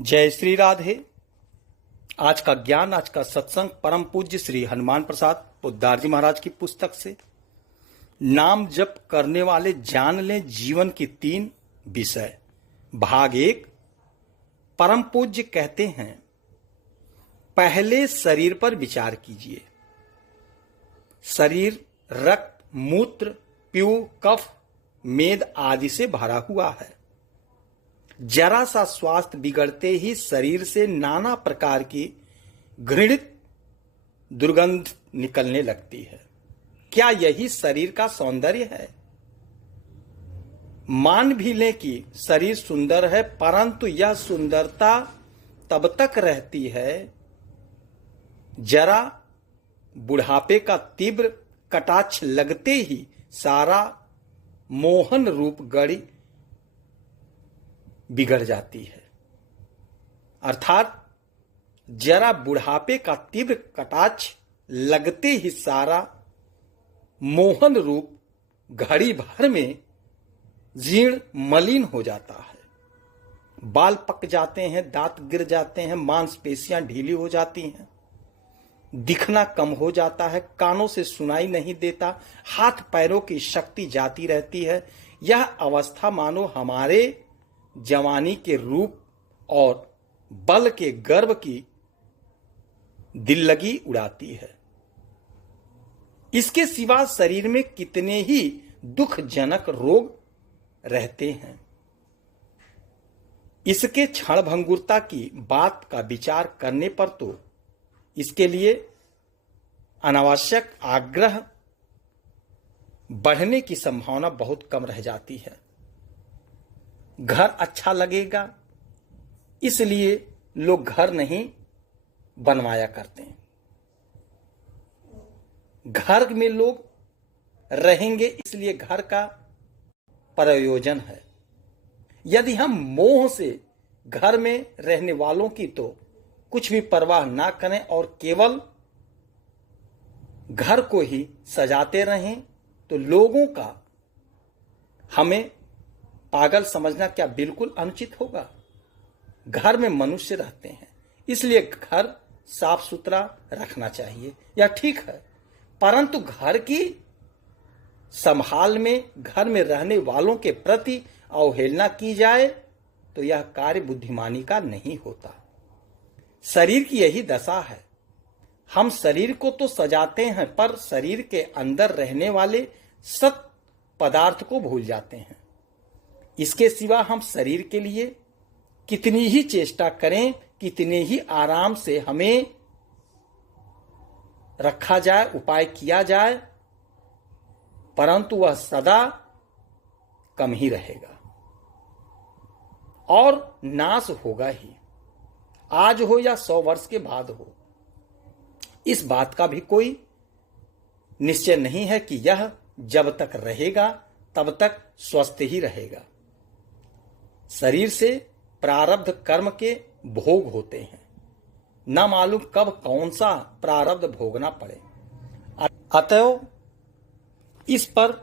जय श्री राधे। आज का ज्ञान, आज का सत्संग परम पूज्य श्री हनुमान प्रसाद पोद्दार जी महाराज की पुस्तक से। नाम जप करने वाले जान लें जीवन की 3 विषय। भाग 1। परम पूज्य कहते हैं, पहले शरीर पर विचार कीजिए। शरीर रक्त, मूत्र, पीऊ, कफ, मेद आदि से भरा हुआ है। जरा सा स्वास्थ्य बिगड़ते ही शरीर से नाना प्रकार की घृणित दुर्गंध निकलने लगती है। क्या यही शरीर का सौंदर्य है? मान भी लें कि शरीर सुंदर है, परंतु यह सुंदरता तब तक रहती है जरा बुढ़ापे का तीव्र कटाक्ष लगते ही सारा मोहन रूप गढ़ी बिगड़ जाती है। अर्थात जरा बुढ़ापे का तीव्र कटाक्ष लगते ही सारा मोहन रूप घड़ी भर में जीर्ण मलिन हो जाता है। बाल पक जाते हैं, दांत गिर जाते हैं, मांसपेशियां ढीली हो जाती हैं, दिखना कम हो जाता है, कानों से सुनाई नहीं देता, हाथ पैरों की शक्ति जाती रहती है। यह अवस्था मानो हमारे जवानी के रूप और बल के गर्व की दिल्लगी उड़ाती है। इसके सिवा शरीर में कितने ही दुखजनक रोग रहते हैं। इसके क्षण भंगुरता की बात का विचार करने पर तो इसके लिए अनावश्यक आग्रह बढ़ने की संभावना बहुत कम रह जाती है। घर अच्छा लगेगा इसलिए लोग घर नहीं बनवाया करते हैं। घर में लोग रहेंगे इसलिए घर का प्रयोजन है। यदि हम मोह से घर में रहने वालों की तो कुछ भी परवाह ना करें और केवल घर को ही सजाते रहें तो लोगों का हमें पागल समझना क्या बिल्कुल अनुचित होगा। घर में मनुष्य रहते हैं इसलिए घर साफ सुथरा रखना चाहिए, यह ठीक है। परंतु घर की संभाल में घर में रहने वालों के प्रति अवहेलना की जाए तो यह कार्य बुद्धिमानी का नहीं होता। शरीर की यही दशा है। हम शरीर को तो सजाते हैं पर शरीर के अंदर रहने वाले सत पदार्थ को भूल जाते हैं। इसके सिवा हम शरीर के लिए कितनी ही चेष्टा करें, कितने ही आराम से हमें रखा जाए, उपाय किया जाए, परंतु वह सदा कम ही रहेगा और नाश होगा ही। आज हो या 100 वर्ष के बाद हो, इस बात का भी कोई निश्चय नहीं है कि यह जब तक रहेगा तब तक स्वस्थ ही रहेगा। शरीर से प्रारब्ध कर्म के भोग होते हैं, न मालूम कब कौन सा प्रारब्ध भोगना पड़े। अतएव इस पर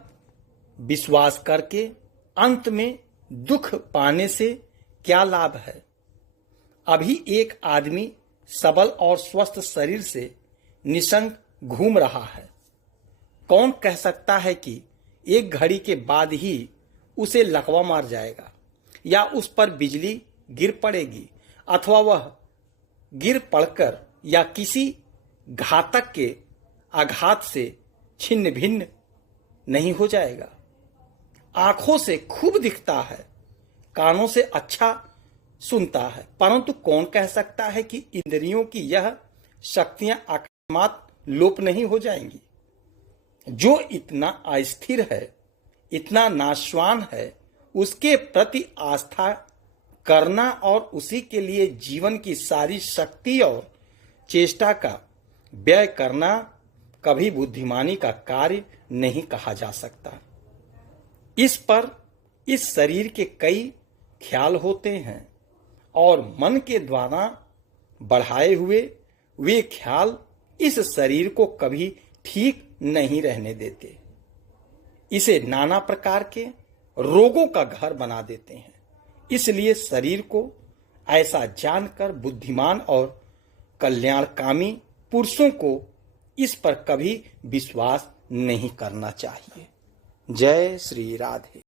विश्वास करके अंत में दुख पाने से क्या लाभ है। अभी एक आदमी सबल और स्वस्थ शरीर से निसंग घूम रहा है। कौन कह सकता है कि एक घड़ी के बाद ही उसे लकवा मार जाएगा या उस पर बिजली गिर पड़ेगी अथवा वह गिर पड़कर या किसी घातक के आघात से छिन्न भिन्न नहीं हो जाएगा। आंखों से खूब दिखता है, कानों से अच्छा सुनता है, परंतु कौन कह सकता है कि इंद्रियों की यह शक्तियां अकस्मात लोप नहीं हो जाएंगी। जो इतना अस्थिर है, इतना नाशवान है, उसके प्रति आस्था करना और उसी के लिए जीवन की सारी शक्ति और चेष्टा का व्यय करना कभी बुद्धिमानी का कार्य नहीं कहा जा सकता। इस पर इस शरीर के कई ख्याल होते हैं और मन के द्वारा बढ़ाए हुए वे ख्याल इस शरीर को कभी ठीक नहीं रहने देते। इसे नाना प्रकार के रोगों का घर बना देते हैं। इसलिए शरीर को ऐसा जानकर बुद्धिमान और कल्याणकामी पुरुषों को इस पर कभी विश्वास नहीं करना चाहिए। जय श्री राधे।